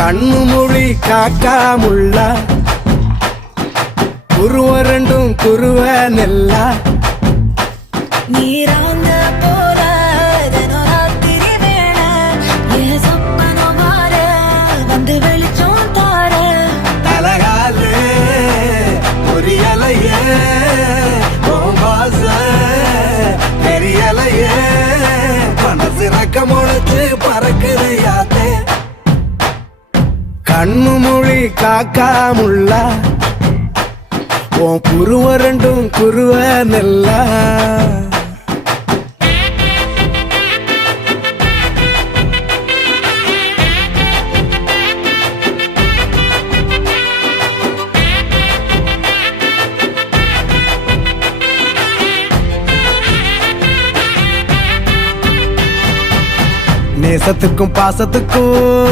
கண்ணு மொழி காக்காமுள்ள குருவ ரெண்டும் குருவ நெல்லா நீராங்க போல தினராத்திரி வேண என் சொப்பனம் மாற வந்து வெளிச்சம் தார தலகாலே பொரியலையே பாச பெரியலையே மனசு ரக்க முளைச்சு பறக்குது யாத்தே கண்ணு மொழி காக்காமுள்ள உன் குருவ ரெண்டும் குருவ நெல்லா நேசத்துக்கும் பாசத்துக்கும்